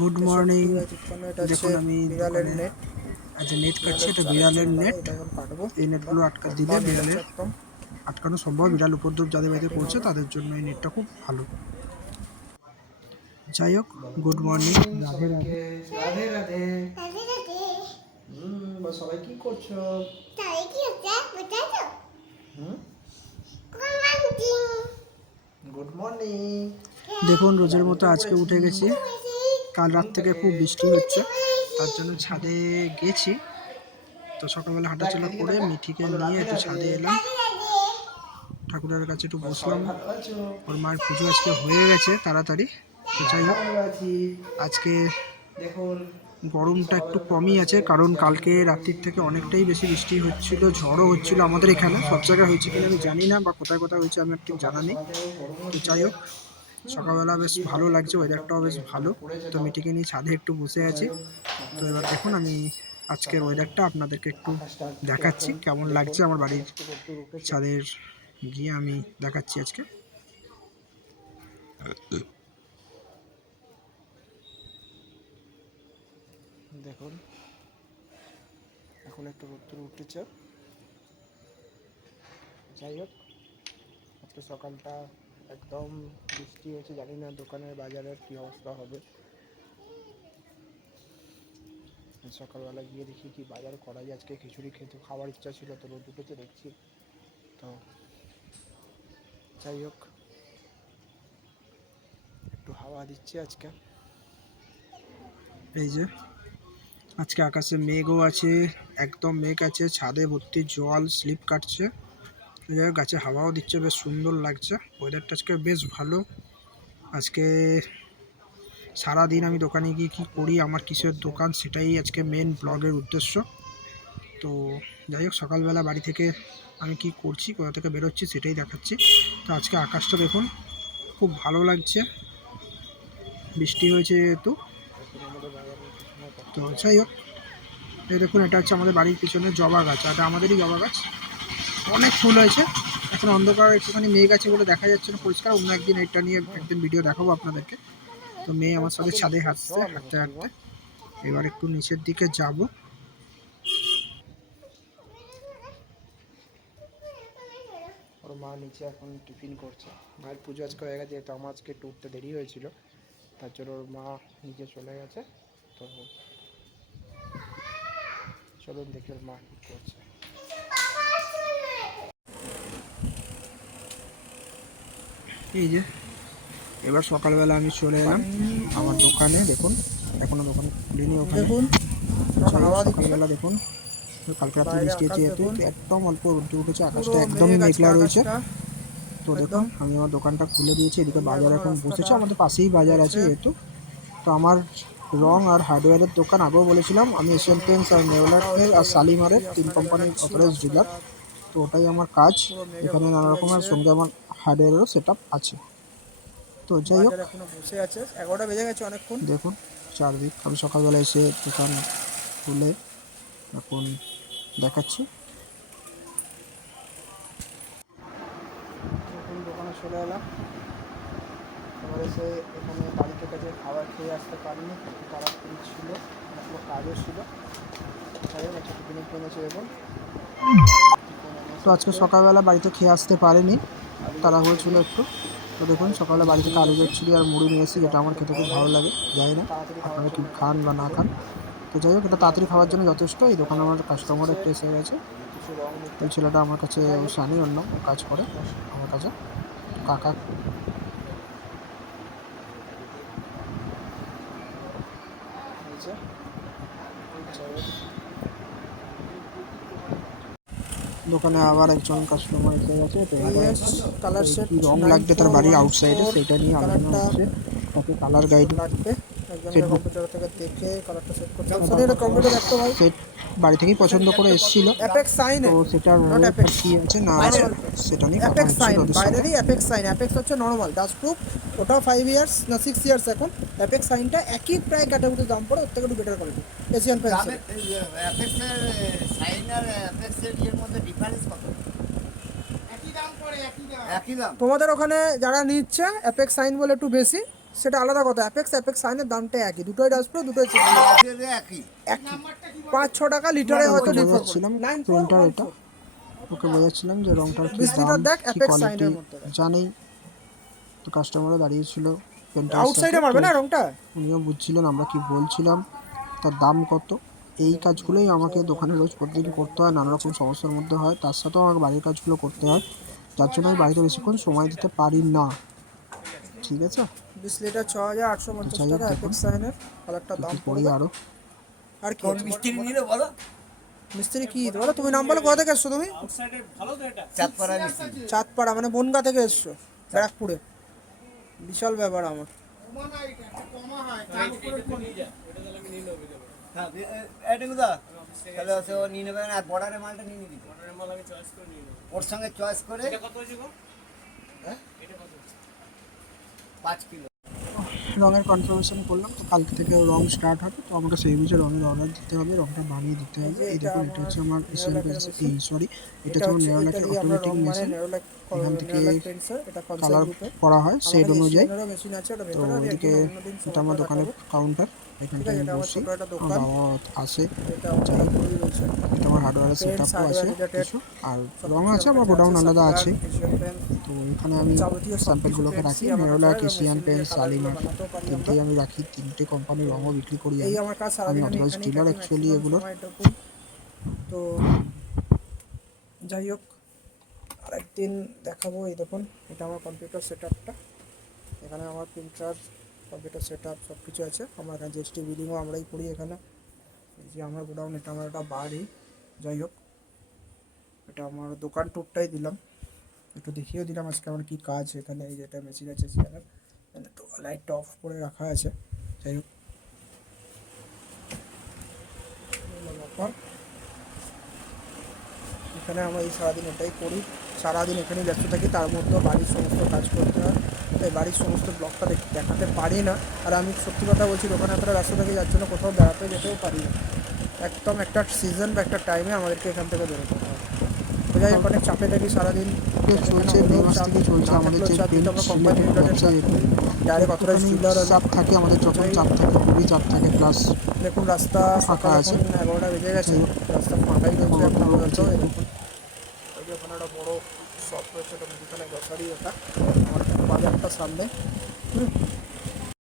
Good morning. দেখুন আমি দোকানে আজ নেট কাটছি, এটা বিড়ালের নেট। এই নেটগুলো আটকা দিলে বিড়ালের আটকানো সম্ভব। বিড়াল উপদ্রব যাদের বাড়িতে করছে তাদের জন্য এই নেটটা খুব ভালো। যাই হোক, গুড মর্নিং, রাধে রাধে। রাধে রাধে। সবাই কি করছো? Good morning. দেখুন রোজের মতো আজকে উঠে গেছি। কাল রাত থেকে খুব বৃষ্টি হচ্ছে, তার জন্য ছাদে গেছি। তো সকালবেলা হাঁটাচলা করে মিঠিকে নিয়ে একটু ছাদে এলাম, ঠাকুরের কাছে একটু বসলাম। ওর মায়ের পুজো আজকে হয়ে গেছে তাড়াতাড়ি। তো যাই হোক, আজকে দেখুন গরমটা একটু কমই আছে, কারণ কালকে রাত্রির থেকে অনেকটাই বেশি বৃষ্টি হচ্ছিল, ঝড়ও হচ্ছিল। আমাদের এখানে সব জায়গায় হয়েছে কিনা আমি জানি না, বা কোথায় কোথায় হয়েছে আমি ঠিক জানা নেই। তো যাই হোক, সকালবেলা বেশ ভালো লাগছে, ওয়েদারটাও বেশ ভালো। তো মিটিকে নিয়ে ছাদে একটু বসে আছি। তো এবার দেখুন আমি আজকের ওয়েদারটা আপনাদেরকে একটু দেখাচ্ছি, কেমন লাগছে আমার বাড়ির ছাদের গিয়ে আমি দেখাচ্ছি আজকে। দেখুন এখন একটু রোদ্দুর উঠেছে। যাই হোক, আজকে সকালটা একদম বৃষ্টি হয়েছে, জানি না দোকানের বাজারের কী অবস্থা হবে। সকালবেলা গিয়ে দেখি কি বাজার করা যায়। আজকে খিচুড়ি খেতে খাওয়ার ইচ্ছা ছিল, তো রোদ উঠেছে দেখছি। তো যাই হোক, একটু হাওয়া দিচ্ছে আজকে। এই যে আজকে আকাশে মেঘও আছে, একদম মেঘ আছে, ছাদে ভর্তি জল, স্লিপ কাটছে। গাছে হাওয়াও দিচ্ছে, বেশ সুন্দর লাগছে। ওয়েদারটা আজকে বেশ ভালো। আজকে সারাদিন আমি দোকানে গিয়ে কী করি, আমার কিসের দোকান, সেটাই আজকে মেন ব্লগের উদ্দেশ্য। তো যাই হোক, সকালবেলা বাড়ি থেকে আমি কি করছি, কোথা থেকে বেরোচ্ছি সেটাই দেখাচ্ছি। তো আজকে আকাশটা দেখুন, খুব ভালো লাগছে, বৃষ্টি হয়েছে যেহেতু। তো যাই হোক, এই দেখুন এটা হচ্ছে আমাদের বাড়ির পিছনে জবা গাছ, এটা আমাদেরই জবা গাছ। অনেক ফুল হয়েছে। এখন অন্ধকার, একটুখানি মেঘ আছে বলে দেখা যাচ্ছে না পরিষ্কার। অন্য একদিন এটা নিয়ে একদিন ভিডিও দেখাবো আপনাদেরকে। তো মেয়ে আমার সাথে ছাদে হাঁটতে হাঁটতে এবার একটু নিচের দিকে যাব। ওর মা নিচে এখন টিফিন করছে। মায়ের পুজো আজকে হয়ে গেছে, যেহেতু আমার আজকে একটু উঠতে দেরি হয়েছিল, তার জন্য ওর মা নিচে চলে গেছে। তো চলুন দেখি ওর মা কী করছে। এই যে এবার সকালবেলা আমি চলে এলাম আমার দোকানে। দেখুন এখনো দোকান খুলিনি ওখানে। সকালবেলা দেখুন, কালকে রাত্রে বৃষ্টি হয়েছে যেহেতু একদম অল্প রোদ্দুর উঠেছে, আকাশটা একদমই মেঘলা রয়েছে। তো দেখুন আমি আমার দোকানটা খুলে দিয়েছি, এদিকে বাজার এখন বসেছে, আমাদের পাশেই বাজার আছে যেহেতু। তো আমার রং আর হার্ডওয়্যারের দোকান, আগেও বলেছিলাম আমি এশিয়ান পেন্টস আর নেওলার্কের আর শালিমারের 3 কোম্পানির অথরাইজড ডিলার। তো ওটাই আমার কাজ। এখানে নানা রকমের সঙ্গে আমার হার্ডওয়্যারেরও সেট আপ আছে। তো যাই হোক, এখনো বসে আছে, 11টা বেজে গেছে অনেকক্ষণ। দেখুন চারদিক, আমি সকালবেলা এসে দোকান খুলে এখন দেখাচ্ছি। এখন দোকানে চলে এলাম। এবার এসে এখানে বাড়িতে কাছে খাবার খেয়ে আসতে পারিনি, একটু তাড়াতাড়ি ছিল, অনেকগুলো কাজও ছিল। যাই হোক একটা টিফিন কিনেছে দেখুন। তো আজকে সকালবেলা বাড়িতে খেয়ে আসতে পারিনি, তাড়াহুড়ো ছিল একটু। তো দেখুন সকালে বাড়ি থেকে আলু চচ্চড়ি আর মুড়ি নিয়ে এসেছি, যেটা আমার খেতে খুব ভালো লাগে। জানি না আপনারা কি খান বা না খান। তো যাই হোক, এটা তাড়াতাড়ি খাওয়ার জন্য যথেষ্ট। এই দোকানে আমার কাস্টমার একটু এসে গেছে। ওই ছেলেটা আমার কাছে, ওই সানি অন্য কাজ করে আমার কাছে, কাকা। দোকানে আবার একজন কাস্টমার এসে গেছে। তো কালার সেট কি রং লাগবে তার বাড়ির আউটসাইডে, সেটা নিয়ে আলোচনা হচ্ছে। তাকে কালার গাইড লাগবে, কম্পিউটার থেকে দেখে কালারটা সেট করতে হবে। এটা কম্পিউটার দেখতে ভাই, সেট বাড়ি থেকেই পছন্দ করে এসেছিল। অ্যাপেক্স সাইন, তো সেটার কি আছে না আছে সেটা নিয়ে কথা হচ্ছিল ওদের সঙ্গে। বাইরেরই অ্যাপেক্স সাইন, অ্যাপেক্স হচ্ছে নরমাল ডাস্ট প্রুফ, ওটা 5 ইয়ার্স না 6 ইয়ার্স এখন। অ্যাপেক্স সাইনটা একই প্রায় ক্যাটাগরির দাম পড়ে, ওর থেকে একটু বেটার কোয়ালিটি। এশিয়ান পেন্সিল অ্যাপেক্সের সাইন আর অ্যাপেক্সের এর মধ্যে ডিফারেন্স কত? একই দাম পড়ে, একই দাম। তোমাদের ওখানে যারা নিচ্ছে অ্যাপেক্স সাইন বলে একটু বেশি, সেটা আলাদা কথা। অ্যাপেক্স সাইনের দামটা একই, দুটোই ডাস্টপ্রো, দুটোই চিপ। একই। 5-6 টাকা লিটারে হয়তো ওকে ডিফার বোঝাচ্ছিলাম করে। প্রিন্টার এটা, ওকে বোঝাচ্ছিলাম যে রংটার কি 20 দাম, লিটার দেখ, কি অ্যাপেক্স কোয়ালিটি সাইনের মধ্যে দেখ। জানেই। তো কাস্টমারও দাঁড়িয়েছিল পেন্টারের সাথে, আউটসাইডে মারবে না রংটা? উনিও বুঝছিলেন আমরা কি বলছিলাম, তার দাম কত। এই কাজগুলোই আমাকে দোকানে রোজ প্রতিদিন করতে হয়, নানা রকম সমস্যার মধ্যে হয়, তার সাথেও আমাকে বাড়ির কাজগুলো করতে হয়, যার জন্য আমি বাড়িতে বেশিক্ষণ সময় দিতে পারি না। ঠিক আছে, 20 লিটার 6850 যাই হোক টাকা দেখুন অ্যাপেক্স সাইনের কালারটা কি দাম কি করি পড়বে। আরও। আর কি মিস্ত্রি নিলে বলো, মিস্ত্রি কি বলো? তুমি নাম বলো, কোথা থেকে এসছো তুমি? চাঁদপাড়া মানে বনগা থেকে এসছো, ব্যারাকপুরে। বিশাল ব্যাপার আমার। ওর সঙ্গে চয়েস করে 5 কিলো। রঙের কনফার্মেশন করলাম, তো কালকে থেকে রং স্টার্ট হবে, তো আমাকে সেই বুঝে রঙের অর্ডার দিতে হবে, রংটা বানিয়ে দিতে হবে। এই দেখুন এটা হচ্ছে আমার এশিয়ান পেন্টস, সরি এটা হচ্ছে আমার নেরোল্যাকের অটোমেটিক মেশিন। এখান থেকে কালার করা হয় শেড অনুযায়ী। তো এদিকে এটা আমার দোকানের কাউন্টার, এখান থেকে আমি বসি, আমার বাবা আসে, যাই হোক। এটা আমার হার্ডওয়্যারের সেট আপও আছে কিছু, আর রং আছে, আমার গোডাউন আলাদা আছে। তো এখানে আমি স্যাম্পেলগুলোকে রাখি, নেরোল্যাক, এশিয়ান পেন্টস, শালিমার, তিনটেই আমি রাখি। তিনটে কোম্পানির রঙও বিক্রি করি এই আমি। আমার কাজ আমি সারাদিন আমি অথরাইজ এখানেই ডিলার থাকি অ্যাকচুয়ালি ম্যাক্সিমাম এগুলোর। সময়টুকুন। তো যাই হোক, আরেকদিন দেখাবো। এই দেখুন এটা আমার কম্পিউটার সেট আপটা, এখানে আমার প্রিন্টার, কম্পিউটার সেট আপ সব কিছু আছে। আমার এখানে জিএসটি বিলিংও আমরাই করি এখানে। এই যে আমার গোডাউন, এটা আমার একটা বাড়ি। যাই হোক, এটা আমার দোকান টুরটাই দিলাম, একটু দেখিয়েও দিলাম আজকে আমার কী কাজ এখানে। এই যেটা মেশিন আছে সেখানে, একটু লাইটটা অফ করে রাখা আছে। যাই হোক, ব্যাপার এখানে আমরা এই সারাদিন এটাই করি, সারাদিন এখানেই ব্যস্ত থাকি। তার মধ্যেও বাড়ির সমস্ত কাজ করতে হয়, তাই বাড়ির সমস্ত ব্লগটা দেখাতে পারি না। আর আমি সত্যি কথা বলছি, দোকানে এতটা ব্যস্ত থাকি যার জন্য কোথাও বেড়াতে যেতেও পারি না। একদম একটা সিজন বা একটা টাইমে আমাদেরকে এখান থেকে বেরোতে হয়। তো যাই হোক, অনেক চাপে থাকি সারাদিন। চলছে মে মাস থেকে চলছে আমাদের যে পেন্ট রিলেটেড ব্যবসা, ডাইরেক্ট অথরাইজ ডিলার। চাপ থাকে আমাদের, যখন চাপ থাকে খুবই চাপ থাকে, প্লাস দেখুন রাস্তা ফাঁকা সকাল আছে। এখন 11টা বেজে গেছে, রাস্তা ফাঁকাই রয়েছে এখন আপাতত। এই দেখুন ওই যে ওখানে একটা বড়ো শপ রয়েছে, ওটা মুদিখানা গ্রসারি, ওটা আমার বাজারটা সামনে।